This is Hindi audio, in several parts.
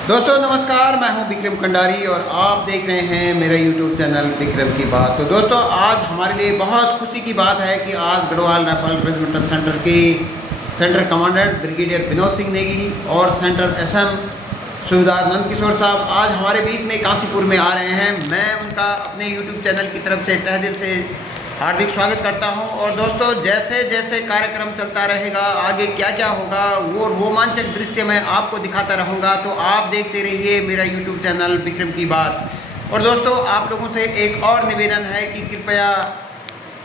दोस्तों नमस्कार, मैं हूं विक्रम कंडारी और आप देख रहे हैं मेरा YouTube चैनल विक्रम की बात। तो दोस्तों आज हमारे लिए बहुत खुशी की बात है कि आज गढ़वाल राइफल रेजिमेंटल सेंटर के centre commandant brigadier Vinod Singh Negi और सेंटर SM सूबेदार नंद किशोर साहब आज हमारे बीच में काशीपुर में आ रहे हैं। मैं उनका अपने YouTube चैनल की तरफ से तहे दिल से हार्दिक स्वागत करता हूं। और दोस्तों जैसे जैसे कार्यक्रम चलता रहेगा, आगे क्या क्या होगा वो रोमांचक दृश्य मैं आपको दिखाता रहूंगा। तो आप देखते रहिए मेरा YouTube चैनल विक्रम की बात। और दोस्तों आप लोगों से एक और निवेदन है कि कृपया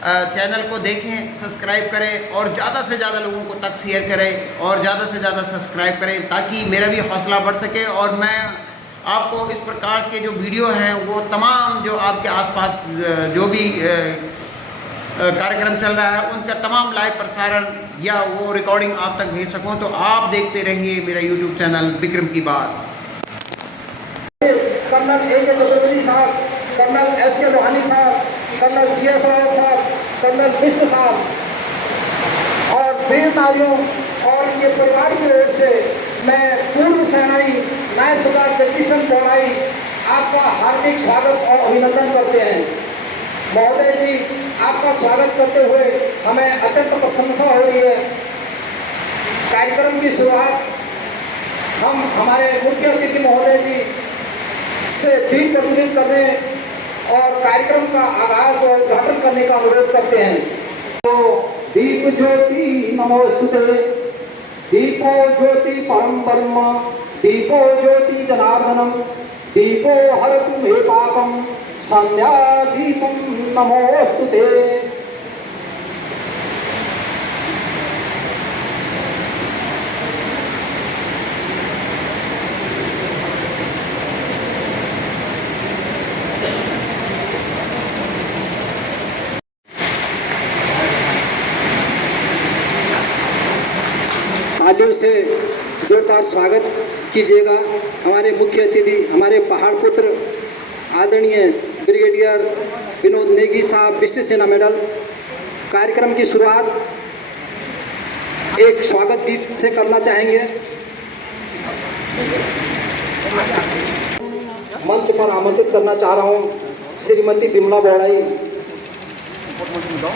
चैनल को देखें, सब्सक्राइब करें और ज़्यादा से ज़्यादा लोगों को तक शेयर करें और ज़्यादा से ज़्यादा सब्सक्राइब करें ताकि मेरा भी हौसला बढ़ सके और मैं आपको इस प्रकार के जो वीडियो हैं वो तमाम जो आपके आसपास जो भी कार्यक्रम चल रहा है उनका तमाम लाइव प्रसारण या वो रिकॉर्डिंग आप तक भेज सकूं। तो आप देखते रहिए मेरा YouTube चैनल विक्रम की बात। Colonel A.K. चतुर्वेदी साहब, कर्नल S.K. लोहानी साहब, कर्नल G.S. राय साहब, कर्नल बिष्ट साहब और वीर नारियों और इनके परिवार की ओर से मैं पूर्व सेनानी नायब सरदार जगदीश चंद्र बोड़ाई आपका हार्दिक स्वागत और अभिनंदन करते हैं। महोदय जी, आपका स्वागत करते हुए हमें अत्यंत प्रसन्नता हो रही है। कार्यक्रम की शुरुआत हम हमारे मुख्य अतिथि महोदय जी से दीप प्रज्वलित करने और कार्यक्रम का आगाज और उद्घाटन करने का अनुरोध करते हैं। तो दीप ज्योति नमोस्तुते, दीपो ज्योति परम ब्रह्म, दीपो ज्योति जनार्दनम, दीपो हरतु मे पापम, संध्या दीपम नमोस्तुते। तालियों से जोरदार स्वागत कीजिएगा हमारे मुख्य अतिथि, हमारे पहाड़ पुत्र आदरणीय ब्रिगेडियर विनोद नेगी साहब, विशिष्ट सेना मेडल। कार्यक्रम की शुरुआत एक स्वागत गीत से करना चाहेंगे। मंच पर आमंत्रित करना चाह रहा हूं श्रीमती बिमला बोड़ाई,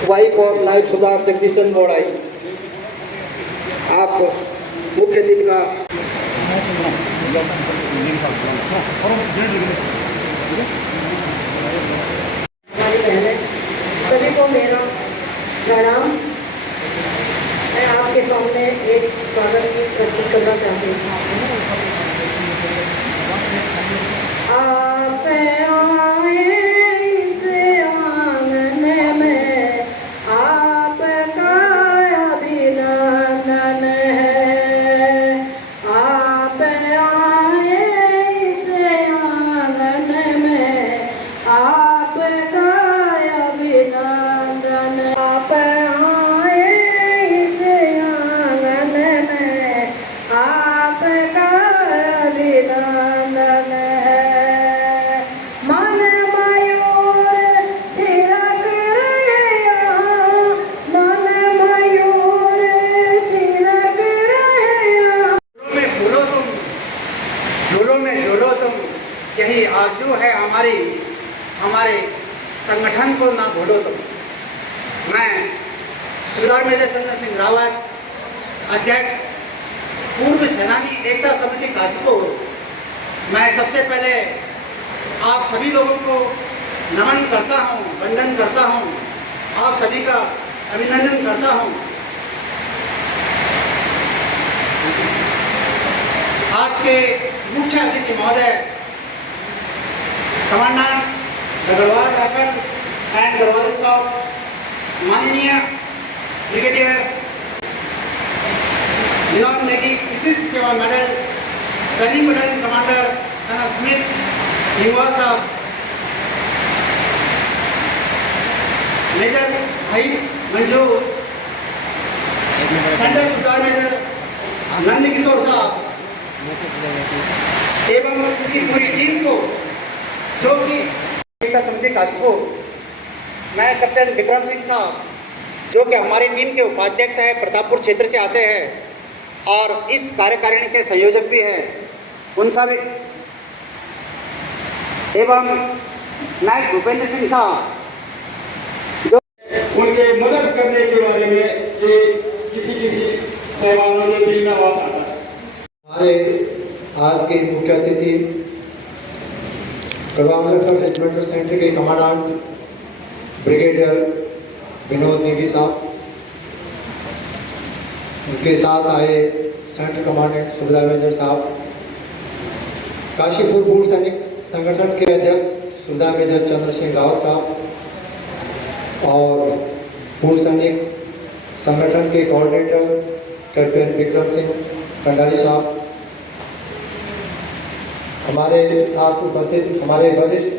वाइफ और नायब सरदार जगदीश चंद्र बोड़ाई। आप मुख्य अतिथि का सभी को मेरा प्रणाम। मैं आपके सामने एक स्वागत की प्रस्तुत करना चाहती हूँ। आप आए इस आंगन में, आपका अभिनंदन है। आप आए इस आंगन में, आपका अभिनंदन। आप आए इस आंगन में, आपका अभिनंदन है। मन मयूर थिरक रहे यहाँ, मन मयूर थिरक रहे यहाँ। में फूलो तुम, झूलों में झूलो तुम, यही आरज़ू है हमारी, हमारे संगठन को ना भूलो तुम। मैं सूबेदार मेजर चंद्र सिंह रावत, अध्यक्ष पूर्व सेनानी एकता समिति काशीपुर, मैं सबसे पहले आप सभी लोगों को नमन करता हूँ, वंदन करता हूँ, आप सभी का अभिनंदन करता हूँ। आज के मुख्य अतिथि महोदय commandant Garhwal rifle and Garhwal scout माननीय ब्रिगेडियर विनोद नेगी, विशिष्ट सेवा medal, training battalion commander colonel Smit Lingwal साहब, मेजर शहीद मंजूर, सेंट्रल सूबेदार मेजर नंद किशोर साहब एवं उनकी पूरी टीम को, जो कि एकता समिति काशीपुर, मैं कैप्टन विक्रम सिंह साहब जो कि हमारी टीम के उपाध्यक्ष हैं, प्रतापपुर क्षेत्र से आते हैं और इस कार्यकारिणी के संयोजक भी हैं, उनका भी एवं नायक भूपेंद्र सिंह साहब उनके मदद करने के बारे में ये किसी सहवानों के दिल में बात आता है। हमारे आज के मुख्य अतिथि गढ़वाल रेजिमेंटल सेंटर के कमांडेंट ब्रिगेडियर विनोद नेगी साहब, उनके साथ आए सेंटर कमांडेंट सुविधा मेजर साहब, काशीपुर पूर्व सैनिक संगठन के अध्यक्ष सुविधा मेजर चंद्र सिंह रावत साहब और पूर्व सैनिक संगठन के कोऑर्डिनेटर कैप्टन विक्रम सिंह कंडारी साहब, हमारे साथ उपस्थित हमारे वरिष्ठ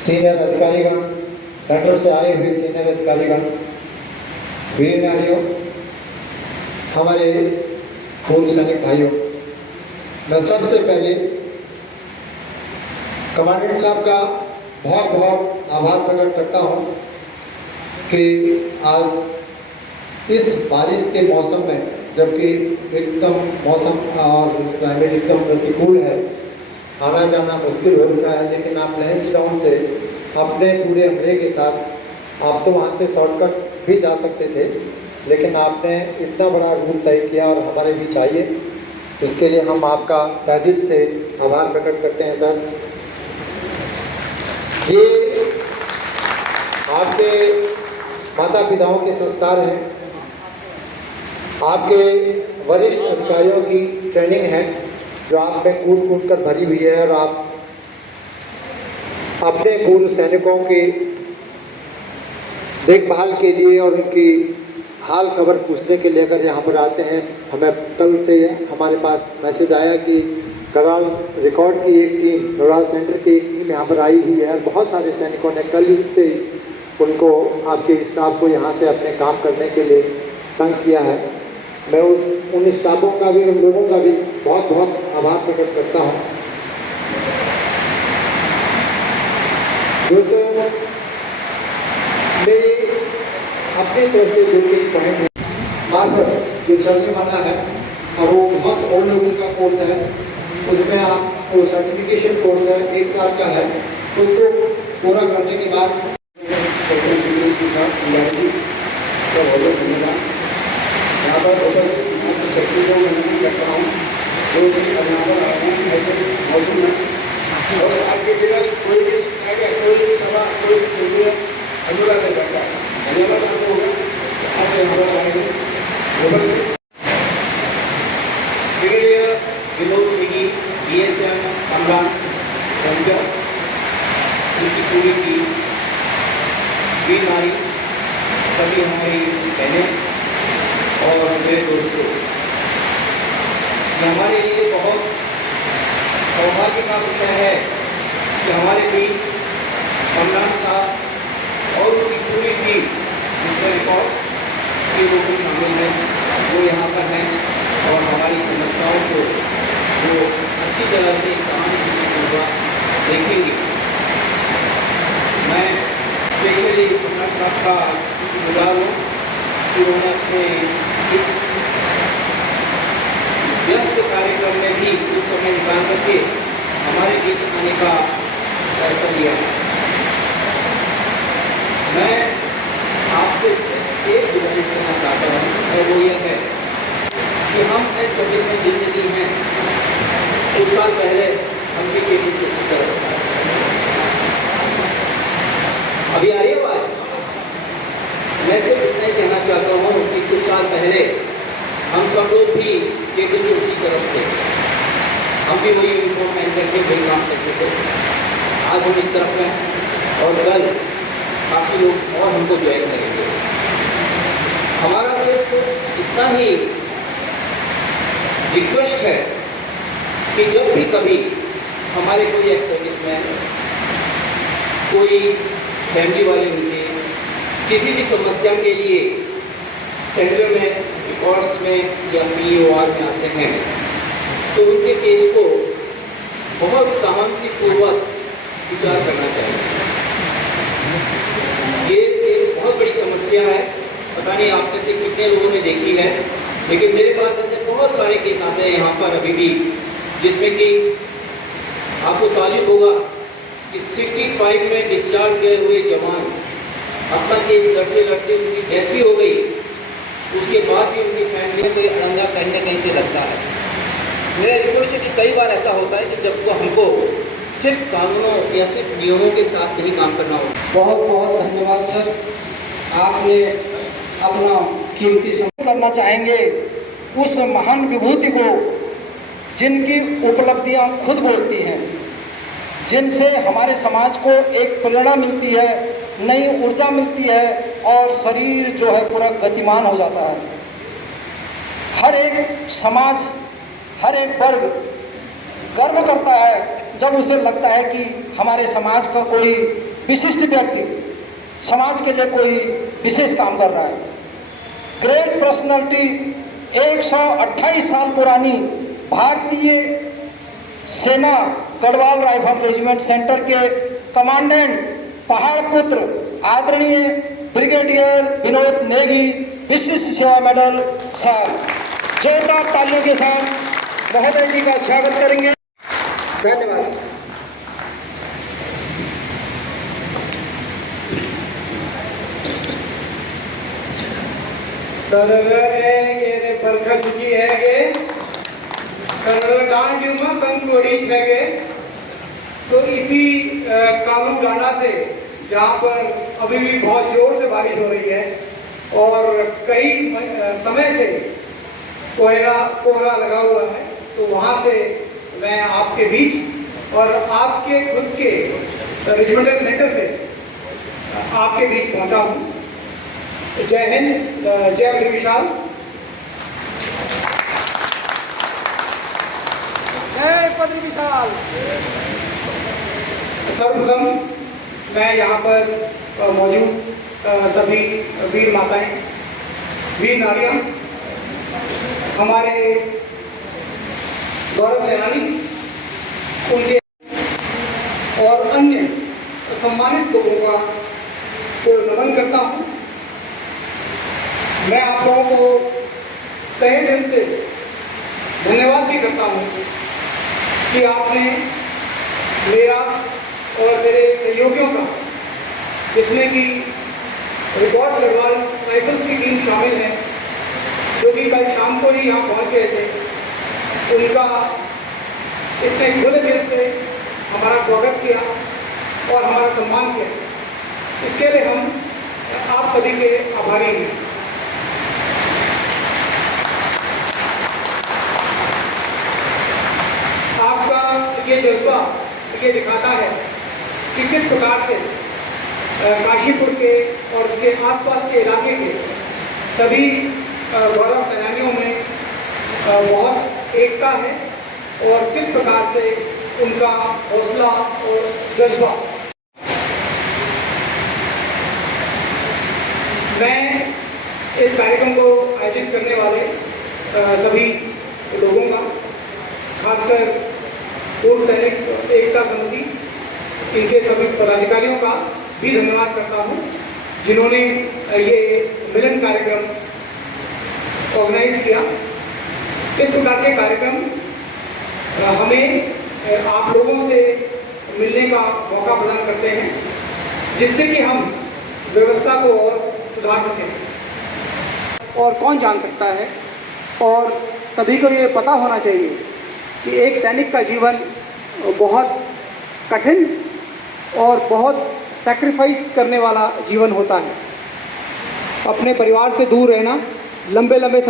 सीनियर अधिकारीगण, सेंटर से आए हुए सीनियर अधिकारीगण, वीर नारियों, हमारे पूर्व सैनिक भाइयों, मैं सबसे पहले कमांडेंट साहब का बहुत बहुत आभार प्रकट करता हूं कि आज इस बारिश के मौसम में, जबकि एकदम मौसम और क्लाइमेट एकदम प्रतिकूल है, आना जाना मुश्किल हो रहा है, लेकिन आप लैंस डाउन से अपने पूरे हमले के साथ आप तो वहाँ से शॉर्टकट भी जा सकते थे, लेकिन आपने इतना बड़ा रूट तय किया और हमारे बीच आइए, इसके लिए हम आपका तहे दिल से आभार प्रकट करते हैं सर। ये आपके माता पिताओं के संस्कार हैं, आपके वरिष्ठ अधिकारियों की ट्रेनिंग है जो आप में कूट कूट कर भरी हुई है, और आप अपने पूर्व सैनिकों की देखभाल के लिए और उनकी हाल खबर पूछने के लिए अगर यहाँ पर आते हैं। हमें कल से हमारे पास मैसेज आया कि गढ़वाल रिकॉर्ड की एक टीम, गढ़वाल सेंटर की एक टीम यहाँ पर आई हुई है, और बहुत सारे सैनिकों ने कल से उनको, आपके स्टाफ को यहाँ से अपने काम करने के लिए तंग किया है। मैं उन स्टाफों का भी, उन लोगों का भी बहुत बहुत आभार प्रकट करता हूँ। दोस्तों, मेरी अपनी तरफ से जो एक पॉइंट है मार्फत जो चलने वाला है, और वो बहुत और लोगों का कोर्स है, उसमें आपको सर्टिफिकेशन कोर्स है, 1 साल का है, उसको पूरा करने के बाद यहाँ पर शक्ति को मैं करता हूँ जो भी अभिनंदन आए हैं ऐसे मौसम में, और आपके जिला कोई भी सभा कोई भी जरूरत अनुरा कर जाता है, धन्यवाद आपको होगा आपसे हमारा आएंगे। ब्रिगेडियर विनोद नेगी BSM अमला रंजन, उनकी पूरी टीम, वीर नारी, सभी हमारी बहनें और मेरे दोस्तों, हमारे लिए बहुत सौभाग्य का विषय है कि हमारे बीच कमलान साहब और उनकी पूरी टीम, जिसमें रिकॉर्ड्स के लोग भी शामिल हैं, वो यहाँ पर हैं और हमारी समस्याओं को वो अच्छी तरह से शांतिपूर्वक देखेंगे। मैं स्पेशली कमलान साहब का गुजार हूँ कि उन्होंने अपने इस व्यस्त कार्यक्रम में भी कुछ समय निकाल करके हमारे बीच आने का फैसला लिया। मैं आपसे एक गुजारिश करना चाहता हूँ, और वो यह है कि हम एक सर्विस में जिंदगी हैं। कुछ साल पहले हम भी ट्रेनिंग कर रहे थे, अभी आ रही है बात। मैं सिर्फ इतना ही कहना चाहता हूँ कि कुछ साल पहले हम सब लोग भी केवल उसी तरफ थे, हम भी वही यूनिफॉर्म पहन करके वही काम करते थे। आज हम इस तरफ हैं और कल काफ़ी लोग और हमको ज्वाइन करेंगे। हमारा सिर्फ इतना ही रिक्वेस्ट है कि जब भी कभी हमारे कोई एक्स सर्विसमैन, कोई फैमिली वाले उनके किसी भी समस्या के लिए सेंटर में, रिकॉर्ड्स में या POR में आते हैं, तो उनके केस को बहुत सहानुभूतिपूर्वक विचार करना चाहिए। ये एक बहुत बड़ी समस्या है, पता नहीं आप में से कितने लोगों ने देखी है लेकिन मेरे पास ऐसे बहुत सारे केस आते हैं यहाँ पर अभी भी, जिसमें कि आपको ताजुब होगा कि 65 में डिस्चार्ज गए हुए जवान अपना केस लड़ते लड़ते उनकी डेथ भी हो गई, उसके बाद भी उनकी फैमिली में कोई अड़ंगा कहीं ना कहीं से लगता है। मेरा रिक्वेस्ट है कि कई बार ऐसा होता है कि जब वो हमको सिर्फ कानूनों या सिर्फ नियमों के साथ नहीं काम करना होता। बहुत बहुत धन्यवाद सर, आपने अपना कीमती समय करना चाहेंगे उस महान विभूति को जिनकी उपलब्धियां खुद बोलती हैं, जिनसे हमारे समाज को एक प्रेरणा मिलती है, नई ऊर्जा मिलती है और शरीर जो है पूरा गतिमान हो जाता है। हर एक समाज, हर एक वर्ग गर्व करता है जब उसे लगता है कि हमारे समाज का कोई विशिष्ट व्यक्ति समाज के लिए कोई विशेष काम कर रहा है। ग्रेट पर्सनालिटी 128 साल पुरानी भारतीय सेना गढ़वाल राइफल रेजिमेंट सेंटर के कमांडेंट पहाड़ पुत्र आदरणीय ब्रिगेडियर विनोद नेगी विशिष्ट सेवा मेडल साहब, जोरदार तालियों के साथ महोदय जी का स्वागत करेंगे। धन्यवाद सर। सरगरे परखा चुकी है के कन्नड़ डांडियों में कंकोड़ी छेगे। तो इसी कालू डांडा से जहाँ पर अभी भी बहुत जोर से बारिश हो रही है और कई समय से कोहरा लगा हुआ है, तो वहाँ से मैं आपके बीच और आपके खुद के रेजिमेंटल सेंटर से आपके बीच पहुँचा हूँ। जय हिंद, जय श्री विशाल, जय पद्म विशाल। सर्वप्रथम मैं यहाँ पर मौजूद सभी वीर माताएं, वीर नारियां, हमारे गौरव सेनानी, उनके और अन्य सम्मानित लोगों का को नमन करता हूँ। मैं आप लोगों को तहे दिल से धन्यवाद भी करता हूँ कि आपने मेरा और मेरे सहयोगियों का, जिसमें कि रिकॉर्ड गढ़वाल राइफल्स की टीम शामिल है, जो कि कल शाम को ही यहाँ पहुँच गए थे, उनका इतने खुले दिल से हमारा स्वागत किया और हमारा सम्मान किया। इसके लिए हम आप सभी के आभारी हैं। आपका ये जज्बा ये दिखाता है कि किस प्रकार से काशीपुर के और उसके आसपास के इलाके के सभी गौरव सेनानियों में बहुत एकता है और किस प्रकार से उनका हौसला और जज्बा। मैं इस कार्यक्रम को आयोजित करने वाले सभी लोगों का, खासकर पूर्व सैनिक एकता समिति, इनके सभी पदाधिकारियों का भी धन्यवाद करता हूं, जिन्होंने ये मिलन कार्यक्रम ऑर्गेनाइज किया। इस प्रकार के कार्यक्रम हमें आप लोगों से मिलने का मौका प्रदान करते हैं, जिससे कि हम व्यवस्था को और सुधार सकें। और कौन जान सकता है, और सभी को ये पता होना चाहिए कि एक सैनिक का जीवन बहुत कठिन और बहुत सैक्रिफाइस करने वाला जीवन होता है। अपने परिवार से दूर रहना, लंबे लंबे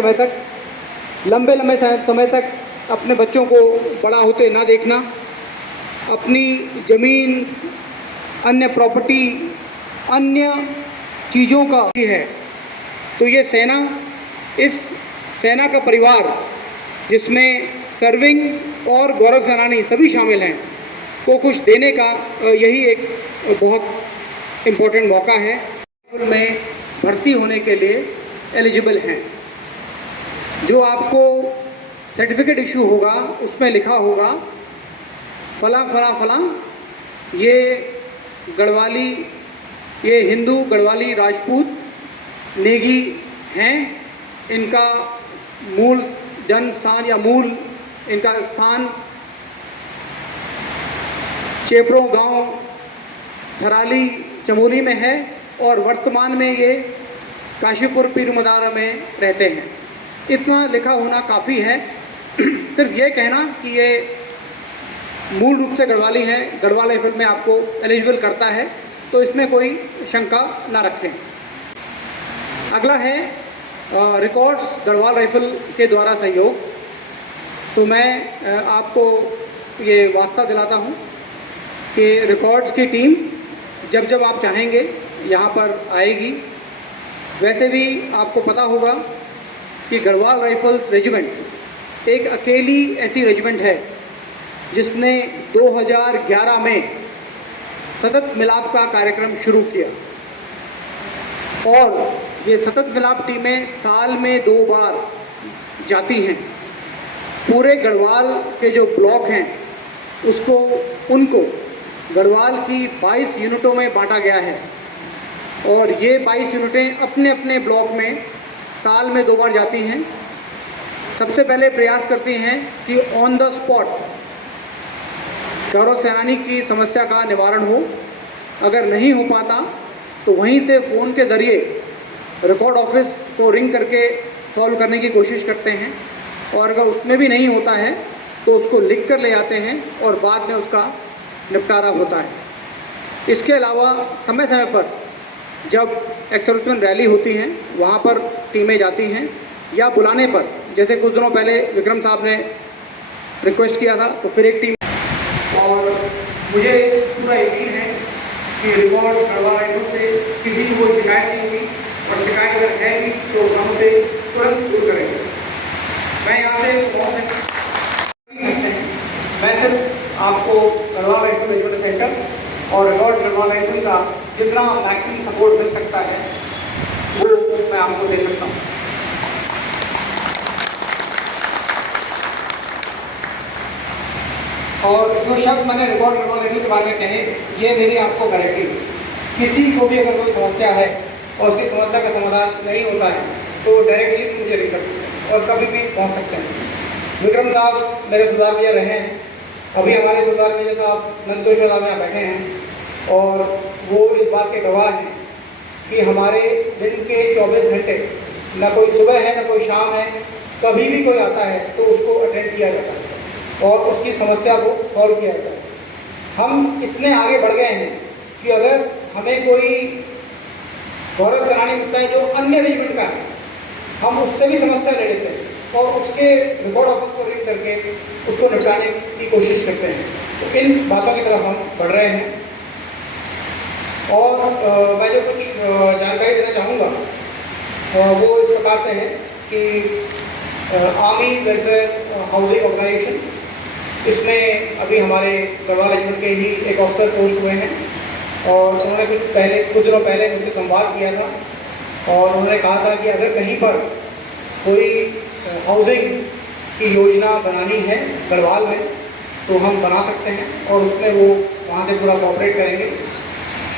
समय तक अपने बच्चों को बड़ा होते ना देखना, अपनी ज़मीन, अन्य प्रॉपर्टी, अन्य चीज़ों का है। तो ये सेना, इस सेना का परिवार जिसमें सर्विंग और गौरव सेनानी सभी शामिल हैं, को कुछ देने का यही एक बहुत इम्पोर्टेंट मौका है। में भर्ती होने के लिए एलिजिबल हैं। जो आपको सर्टिफिकेट इशू होगा उसमें लिखा होगा फला फला फला, ये गढ़वाली, ये हिंदू गढ़वाली राजपूत नेगी हैं, इनका मूल जन्म स्थान या मूल इनका स्थान चेपरो गांव थराली चमोली में है और वर्तमान में ये काशीपुर पीर मदारा में रहते हैं। इतना लिखा होना काफ़ी है। सिर्फ ये कहना कि ये मूल रूप से गढ़वाली हैं, गढ़वाल राइफल में आपको एलिजिबल करता है, तो इसमें कोई शंका ना रखें। अगला है रिकॉर्ड्स गढ़वाल राइफल के द्वारा सहयोग। तो मैं आपको ये वास्ता दिलाता हूँ कि रिकॉर्ड्स की टीम जब जब आप चाहेंगे यहाँ पर आएगी। वैसे भी आपको पता होगा कि गढ़वाल राइफल्स रेजिमेंट एक अकेली ऐसी रेजिमेंट है जिसने 2011 में सतत मिलाप का कार्यक्रम शुरू किया और ये सतत मिलाप टीमें साल में 2 बार जाती हैं। पूरे गढ़वाल के जो ब्लॉक हैं उनको गढ़वाल की 22 यूनिटों में बांटा गया है और ये 22 यूनिटें अपने अपने ब्लॉक में साल में 2 बार जाती हैं। सबसे पहले प्रयास करती हैं कि ऑन द स्पॉट गौरव सेनानी की समस्या का निवारण हो। अगर नहीं हो पाता तो वहीं से फ़ोन के ज़रिए रिकॉर्ड ऑफिस को रिंग करके सॉल्व करने की कोशिश करते हैं और अगर उसमें भी नहीं होता है तो उसको लिख कर ले आते हैं और बाद में उसका निपटारा होता है। इसके अलावा समय समय पर जब एक्स-सर्विसमैन रैली होती हैं वहाँ पर टीमें जाती हैं या बुलाने पर, जैसे कुछ दिनों पहले विक्रम साहब ने रिक्वेस्ट किया था तो फिर एक टीम। और मुझे पूरा यकीन है कि रिकॉर्ड गढ़वाल राइफल से किसी की कोई शिकायत नहीं हुई और शिकायत अगर है भी तो हम उसे तुरंत दूर करेंगे। मैं यहाँ से बहुत मैं सिर्फ आपको गढ़वाल राइफल रेजिमेंट सेंटर और रिकॉर्ड गढ़वाल राइफल का जितना मैक्सिमम सपोर्ट मिल सकता है वो मैं आपको दे सकता हूँ। और जो शब्द मैंने रिकॉर्ड गढ़वाल राइफल के बारे में कहे, ये मेरी आपको गारंटी है। किसी को भी अगर कोई समस्या है और उसकी समस्या का समाधान नहीं होता है तो डायरेक्टली मुझे रिंग कर सकते हैं और कभी भी पहुँच सकते हैं। विक्रम साहब मेरे सुधार भैया रहे हैं, अभी हमारे सुधार भैया साहब नंदोश्वर साहब यहाँ बैठे हैं और वो इस बात के गवाह हैं कि हमारे दिन के 24 घंटे न कोई सुबह है न कोई शाम है, कभी भी कोई आता है तो उसको अटेंड किया जाता है और उसकी समस्या को सॉल्व किया जाता है। हम इतने आगे बढ़ गए हैं कि अगर हमें कोई गौरव सेनानी मिलता है जो अन्य रेजिमेंट का है, हम उससे भी समस्या ले लेते हैं और उसके रिकॉर्ड ऑफिस को रिंग करके उसको निपटाने की कोशिश करते हैं। तो इन बातों की तरफ हम बढ़ रहे हैं। और मैं जो कुछ जानकारी देना चाहूँगा वो इस प्रकार से है कि आर्मी वेलफेयर हाउसिंग ऑर्गेनाइजेशन, इसमें अभी हमारे गढ़वाल रेजिमेंट के ही एक ऑफिसर पोस्ट हुए हैं और उन्होंने कुछ दिनों पहले मुझसे संवाद किया था और उन्होंने कहा था कि अगर कहीं पर कोई हाउसिंग की योजना बनानी है गढ़वाल में तो हम बना सकते हैं और उसमें वो वहाँ से पूरा कोऑपरेट करेंगे।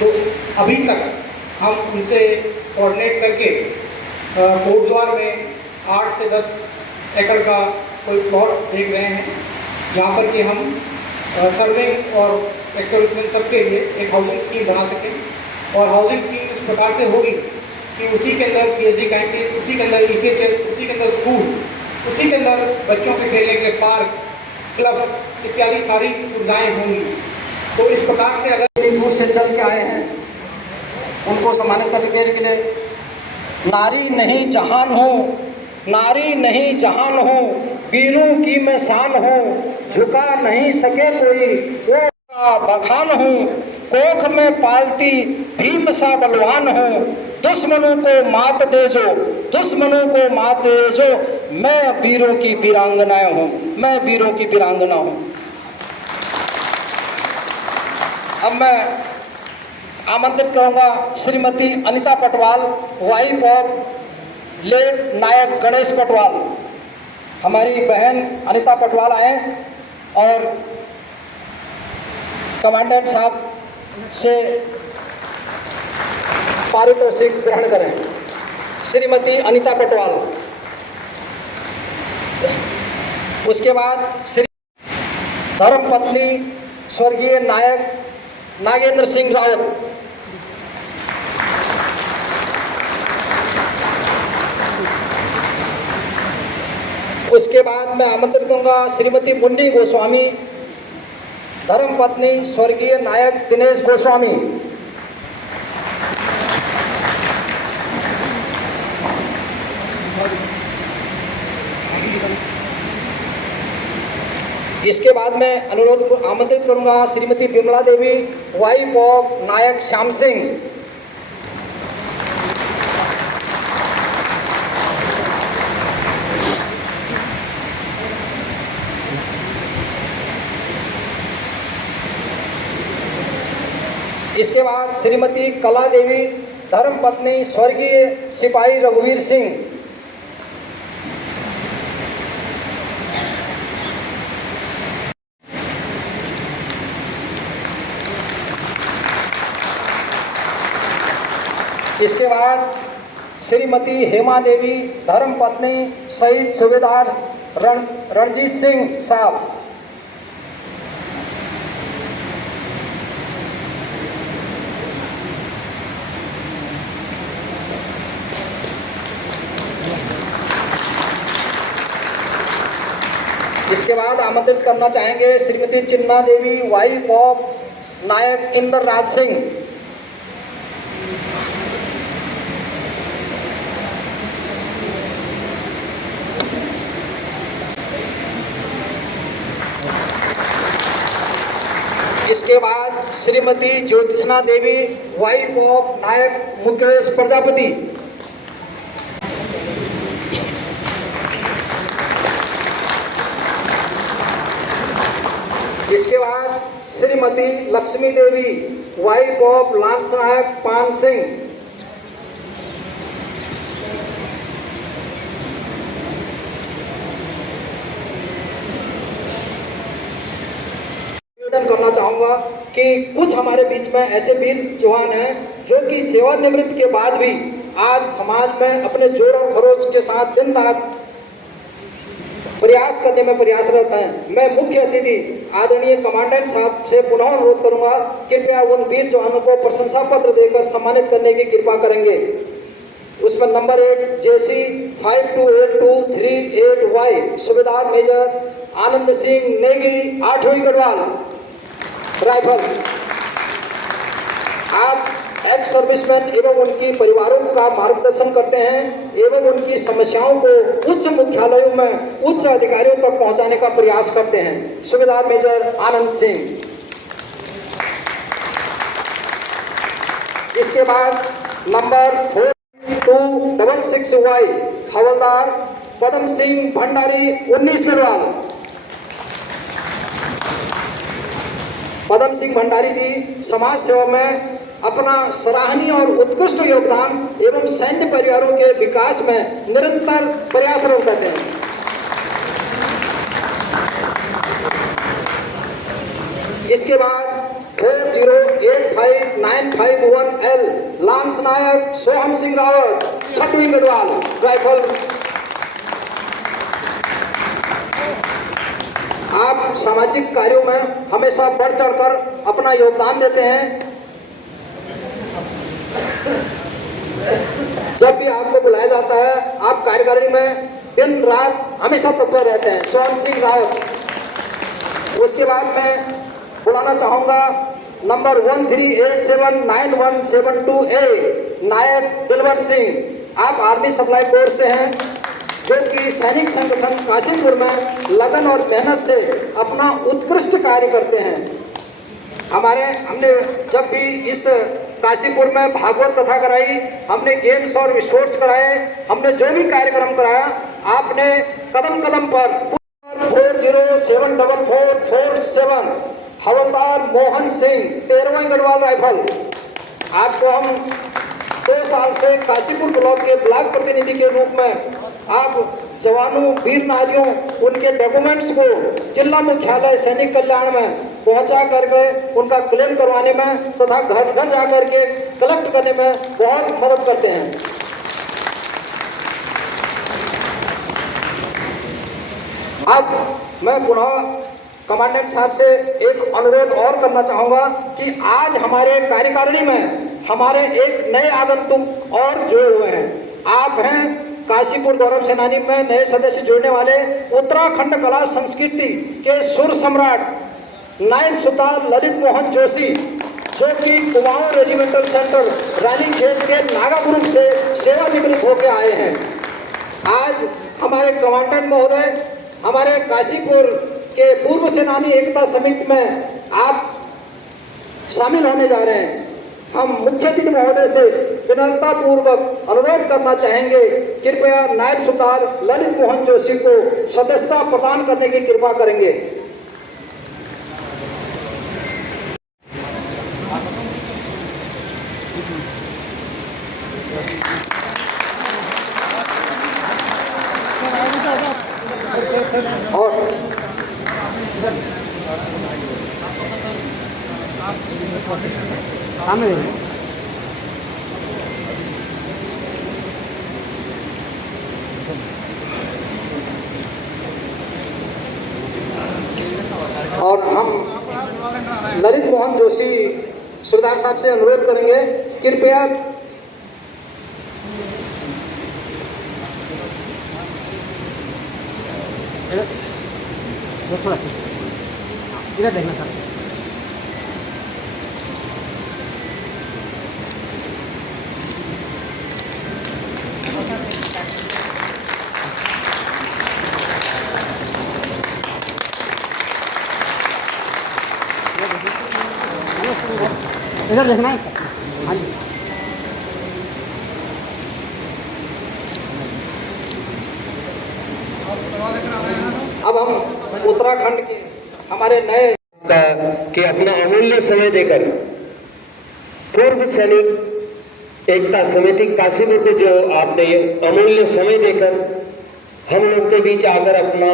तो अभी तक हम उनसे कोऑर्डिनेट करके कोटद्वार में 8 से 10 एकड़ का कोई प्लॉट देख रहे हैं जहाँ पर कि हम सर्विंग और एक्सर्विसमैन सबके लिए एक हाउसिंग स्कीम बना सकें। और हाउसिंग स्कीम इस प्रकार से होगी कि उसी के अंदर CSG कैंटीन, उसी के अंदर ECHS, उसी के अंदर स्कूल, उसी के अंदर बच्चों के खेलने के लिए पार्क, क्लब इत्यादि सारी सुविधाएँ होंगी। तो इस प्रकार से अगर दूर से चल के आए हैं उनको सम्मानित करने के लिए, नारी नहीं जहान हो, नारी नहीं जहान हो, वीरों की मैं शान हूँ, झुका नहीं सके कोई वो बखान हूँ, कोख में पालती भीम सा बलवान हूँ, दुश्मनों को मात दे जो, दुश्मनों को मात दे जो, मैं वीरों की वीरांगना हूँ, मैं वीरों की वीरांगना हूँ। अब मैं आमंत्रित करूंगा Shrimati Anita Patwal, wife of late Naik Ganesh Patwal. हमारी बहन अनिता पटवाल आए और कमांडेंट साहब से पारितोषिक ग्रहण करें। श्रीमती अनिता पटवाल। उसके बाद श्री धर्मपत्नी स्वर्गीय नायक नागेंद्र सिंह रावत। उसके बाद मैं आमंत्रित करूंगा श्रीमती मुन्नी गोस्वामी, धर्मपत्नी स्वर्गीय नायक दिनेश गोस्वामी। इसके बाद मैं आमंत्रित करूंगा श्रीमती विमला देवी, वाइफ ऑफ नायक श्याम सिंह। इसके बाद श्रीमती कला देवी, धर्मपत्नी स्वर्गीय सिपाही रघुवीर सिंह। इसके बाद श्रीमती हेमा देवी, धर्मपत्नी शहीद सूबेदार रणजीत सिंह साहब। इसके बाद आमंत्रित करना चाहेंगे श्रीमती चिन्ना देवी, वाइफ ऑफ नायक इंद्र राज सिंह। इसके बाद श्रीमती ज्योतिषना देवी, वाइफ ऑफ नायक मुकेश प्रजापति। इसके बाद श्रीमती लक्ष्मी देवी, वाइफ ऑफ लांस नायक पान सिंह। करना चाहूँगा कि कुछ हमारे बीच में ऐसे वीर जवान हैं जो कि सेवानिवृत्त के बाद भी आज समाज में अपने जोर और खरोच के साथ दिन रात प्रयास करने में प्रयासरत हैं। मैं मुख्य अतिथि आदरणीय कमांडेंट साहब से पुनः अनुरोध करूंगा, कृपया उन वीर जवानों को प्रशंसा पत्र देकर सम्मानित करने की कृपा करेंगे। उसमें नंबर 1 JC 528238Y सूबेदार मेजर आनंद सिंह नेगी, 8वीं गढ़वाल राइफल्स। आप एक्स सर्विसमैन एवं उनकी परिवारों का मार्गदर्शन करते हैं एवं उनकी समस्याओं को उच्च मुख्यालयों में उच्च अधिकारियों तक पहुंचाने का प्रयास करते हैं। सूबेदार मेजर आनंद सिंह। इसके बाद नंबर 4266Y हवलदार पदम सिंह भंडारी, 19 गढ़वाल। पदम सिंह भंडारी जी समाज सेवा में अपना सराहनीय और उत्कृष्ट योगदान एवं सैन्य परिवारों के विकास में निरंतर प्रयासरत रहते हैं। इसके बाद 40859551L लांस नायक सोहन सिंह रावत, 6वीं गढ़वाल राइफल। आप सामाजिक कार्यों में हमेशा बढ़ चढ़कर अपना योगदान देते हैं। जब भी आपको बुलाया जाता है आप कार्यकारिणी में दिन रात हमेशा तत्पर रहते हैं। सोहन सिंह रावत। उसके बाद मैं बुलाना चाहूँगा नंबर 13879172A नायक दिलवर सिंह। आप आर्मी सप्लाई कोर्स से हैं जो कि सैनिक संगठन काशीपुर में लगन और मेहनत से अपना उत्कृष्ट कार्य करते हैं। हमने जब भी इस काशीपुर में भागवत कथा कराई, हमने गेम्स और स्पोर्ट्स कराए, हमने जो भी कार्यक्रम कराया आपने कदम कदम पर 40744447 हवलदार मोहन सिंह, 13वीं गढ़वाल राइफल। आपको हम 2 साल से काशीपुर ब्लॉक के ब्लॉक प्रतिनिधि के रूप में आप जवानों, वीर नारियों, उनके डॉक्यूमेंट्स को जिला मुख्यालय सैनिक कल्याण में पहुंचा करके उनका क्लेम करवाने में तथा घर घर जा करके कलेक्ट करने में बहुत मदद करते हैं। अब मैं पुनः कमांडेंट साहब से एक अनुरोध और करना चाहूँगा कि आज हमारे कार्यकारिणी में हमारे एक नए आगंतुक और जुड़े हुए हैं। आप हैं काशीपुर गौरव सेनानी में नए सदस्य जुड़ने वाले उत्तराखंड कला संस्कृति के सुर सम्राट नायब सुल्तान ललित मोहन जोशी, जो कि कुमाऊं रेजिमेंटल सेंटर रानीखेत के नागा ग्रुप से सेवानिवृत्त होकर आए हैं। आज हमारे कमांडेंट महोदय हमारे काशीपुर के पूर्व सेनानी एकता समिति में आप शामिल होने जा रहे हैं। हम मुख्य अतिथि महोदय से विनम्रता पूर्वक अनुरोध करना चाहेंगे, कृपया नायब सुल्तान ललित मोहन जोशी को सदस्यता प्रदान करने की कृपा करेंगे। और हम ललित मोहन जोशी सुरदार साहब से अनुरोध करेंगे, कृपया इधर देखना सर। इधर देखना है। हाँ जी। अब हम उत्तराखंड के हमारे नए कि अपना अमूल्य समय देकर पूर्व सैनिक एकता समिति काशीपुर को जो आपने अमूल्य समय देकर हम लोग के बीच आकर अपना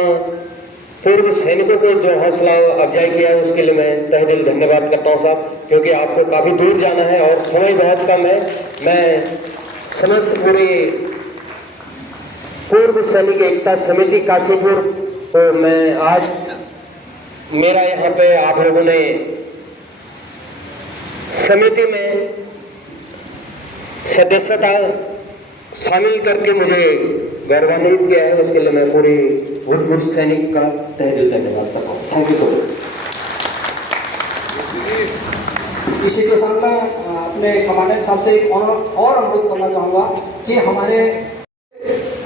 पूर्व सैनिकों को जो हौसला अफजाई किया है, उसके लिए मैं तहे दिल धन्यवाद करता हूँ साहब, क्योंकि आपको काफ़ी दूर जाना है और समय बहुत कम है। मैं समस्त पूरे पूर्व सैनिक एकता समिति काशीपुर को मैं आज मेरा यहाँ पे आप लोगों ने समिति में सदस्यता शामिल करके मुझे गौरवान्वित किया है, उसके लिए मैं पूरी भूतपूर्व सैनिक का तहे दिल धन्यवाद करता हूँ। Thank you so much. इसी के साथ मैं अपने कमांडेंट साहब से एक और अनुरोध करना चाहूँगा कि हमारे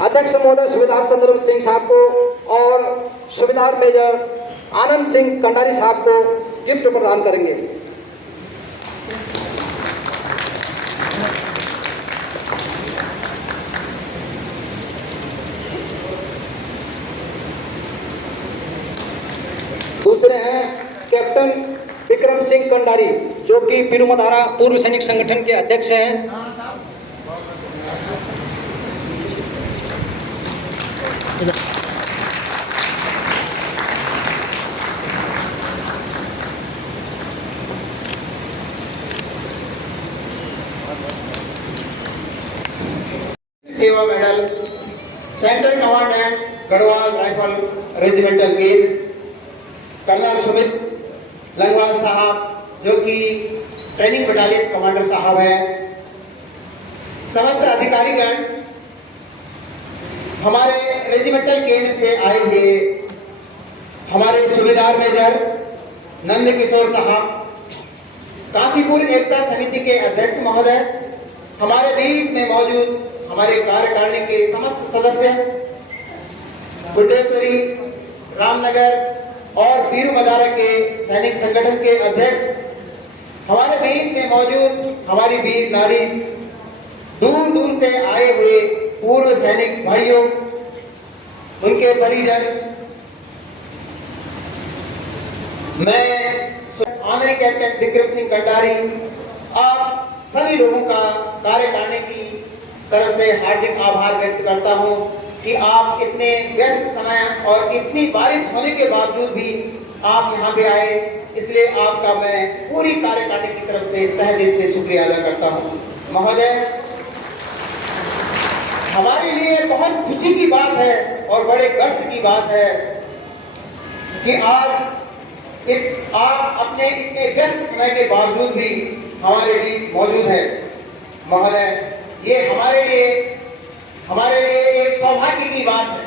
अध्यक्ष महोदय सुबेदार चंद्र सिंह साहब को और सुबेदार मेजर आनंद सिंह कंडारी साहब को गिफ्ट प्रदान करेंगे। दूसरे हैं कैप्टन विक्रम सिंह कंडारी, जो कि पिरुमधारा पूर्व सैनिक संगठन के अध्यक्ष हैं। सेवा medal central commandant Garhwal rifle regimental के कर्नल सुमित लंगवाल साहब, जो कि ट्रेनिंग बटालियन कमांडर साहब हैं, समस्त अधिकारीगण, हमारे रेजिमेंटल केंद्र से आए हुए हमारे सूबेदार मेजर नंद किशोर साहब, काशीपुर एकता समिति के अध्यक्ष महोदय, हमारे बीच में मौजूद हमारे कार्यकारिणी के समस्त सदस्य, बुंडेश्वरी, रामनगर और पीरू मदारा के सैनिक संगठन के अध्यक्ष, हमारे बीच में मौजूद हमारी वीर नारी, दूर दूर से आए हुए पूर्व सैनिक भाइयों, उनके परिजन, मैं ऑनरी कैप्टन विक्रम सिंह कंडारी आप सभी लोगों का कार्यकारिणी की तरफ से हार्दिक आभार व्यक्त करता हूं कि आप इतने व्यस्त समय और इतनी बारिश होने के बावजूद भी आप यहां पे आए, इसलिए आपका मैं पूरी कार्यकारिणी की तरफ से तहे दिल से शुक्रिया अदा करता हूं। महोदय, हमारे लिए बहुत खुशी की बात है और बड़े गर्व की बात है कि आज आप अपने इतने व्यस्त समय के बावजूद भी हमारे बीच मौजूद है। महोदय, ये हमारे लिए एक सौभाग्य की बात है।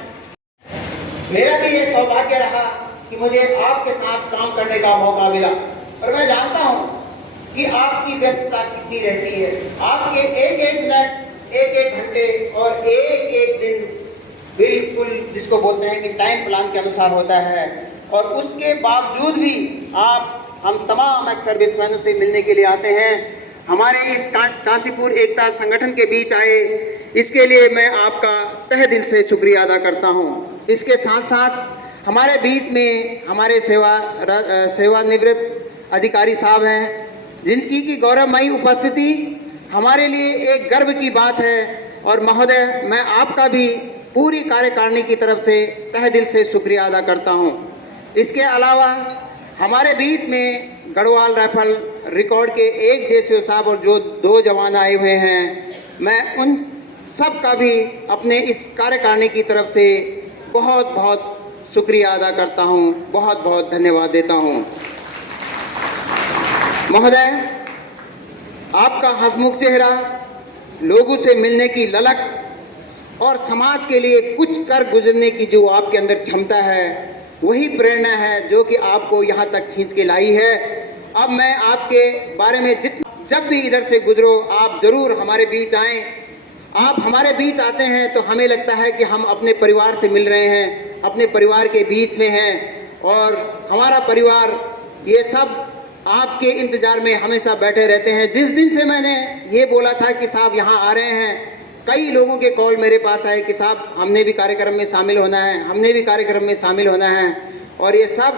मेरा भी ये सौभाग्य रहा कि मुझे आपके साथ काम करने का मौका मिला, और मैं जानता हूँ कि आपकी व्यस्तता कितनी रहती है। आपके एक एक मिनट, एक एक घंटे और एक एक दिन बिल्कुल जिसको बोलते हैं कि टाइम प्लान के अनुसार होता है, और उसके बावजूद भी आप हम तमाम एक्स सर्विसमैनों से मिलने के लिए आते हैं, हमारे इस काशीपुर एकता संगठन के बीच आए, इसके लिए मैं आपका तहे दिल से शुक्रिया अदा करता हूँ। इसके साथ साथ हमारे बीच में हमारे सेवानिवृत्त अधिकारी साहब हैं, जिनकी की गौरवमयी उपस्थिति हमारे लिए एक गर्व की बात है। और महोदय, मैं आपका भी पूरी कार्यकारिणी की तरफ से तहे दिल से शुक्रिया अदा करता हूँ। इसके अलावा हमारे बीच में गढ़वाल राइफल रिकॉर्ड के एक जेसीओ साहब और जो 2 जवान आए हुए हैं, मैं उन सब का भी अपने इस कार्यकारिणी की तरफ से बहुत बहुत शुक्रिया अदा करता हूँ, बहुत बहुत धन्यवाद देता हूँ। महोदय, आपका हंसमुख चेहरा, लोगों से मिलने की ललक और समाज के लिए कुछ कर गुजरने की जो आपके अंदर क्षमता है, वही प्रेरणा है जो कि आपको यहाँ तक खींच के लाई है। अब मैं आपके बारे में जब भी इधर से गुजरो, आप ज़रूर हमारे बीच आएँ। आप हमारे बीच आते हैं तो हमें लगता है कि हम अपने परिवार से मिल रहे हैं, अपने परिवार के बीच में हैं, और हमारा परिवार ये सब आपके इंतज़ार में हमेशा बैठे रहते हैं। जिस दिन से मैंने ये बोला था कि साहब यहाँ आ रहे हैं, कई लोगों के कॉल मेरे पास आए कि साहब हमने भी कार्यक्रम में शामिल होना है, हमने भी कार्यक्रम में शामिल होना है। और ये सब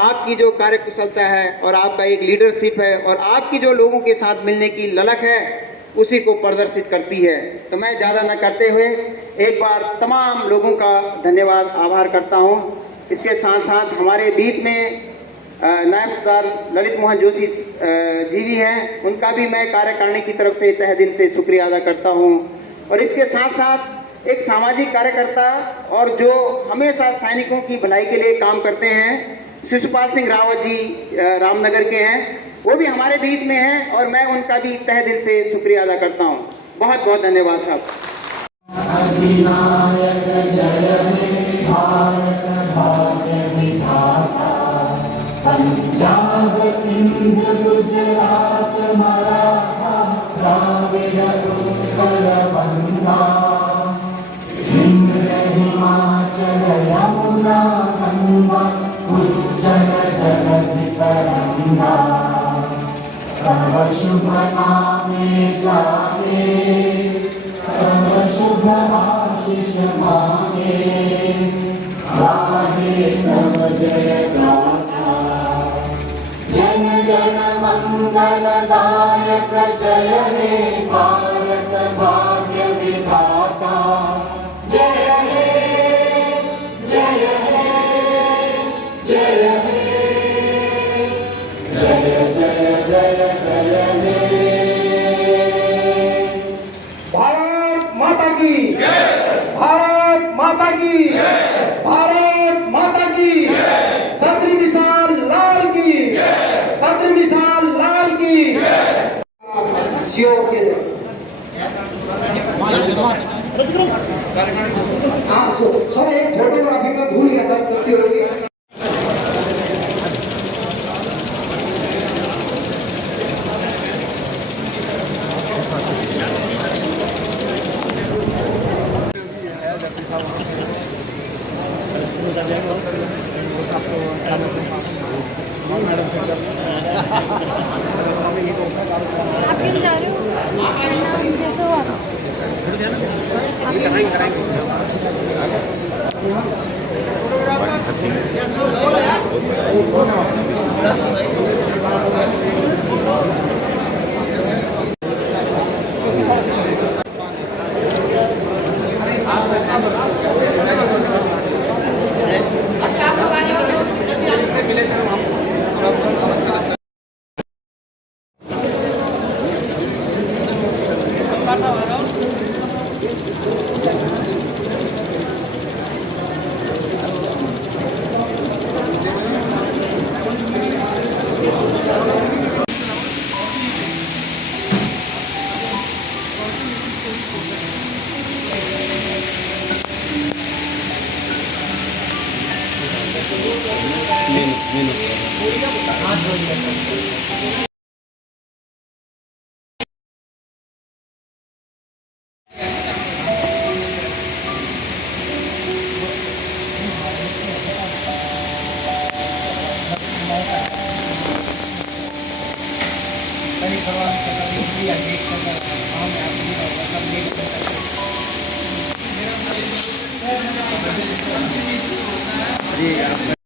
आपकी जो कार्यकुशलता है और आपका एक लीडरशिप है और आपकी जो लोगों के साथ मिलने की ललक है, उसी को प्रदर्शित करती है। तो मैं ज़्यादा न करते हुए एक बार तमाम लोगों का धन्यवाद आभार करता हूँ। इसके साथ साथ हमारे बीच में नायब सरदार ललित मोहन जोशी जी भी हैं, उनका भी मैं कार्यकारिणी की तरफ से तहे दिल से शुक्रिया अदा करता हूँ। और इसके साथ साथ एक सामाजिक कार्यकर्ता और जो हमेशा सैनिकों की भलाई के लिए काम करते हैं, शिशुपाल सिंह रावत जी रामनगर के हैं, वो भी हमारे बीच में हैं, और मैं उनका भी तहे दिल से शुक्रिया अदा करता हूँ। बहुत बहुत धन्यवाद साहब। पंजाब सिंध गुजरात मराठा द्राविड़ उत्कल बंगा, विंध्य हिमाचल यमुना गंगा उज्जल जलधि तरंगा, तव शुभ नामे जागे, तव शुभ आशीष मांगे, गाहे तव जय गाथा। जन गण मंगल दायक जय हे भारत भाग्य विधाता, जय हे जय हे जय हे जय जय जय जय हे। भारत माता की जय, भारत माता की जय, भारत माता की जय, बद्री विशाल लाल की जय, बद्री विशाल लाल की जय। सीओ के हाँ सर, एक फोटोग्राफी में भूल गया था, गलती हो गई। जी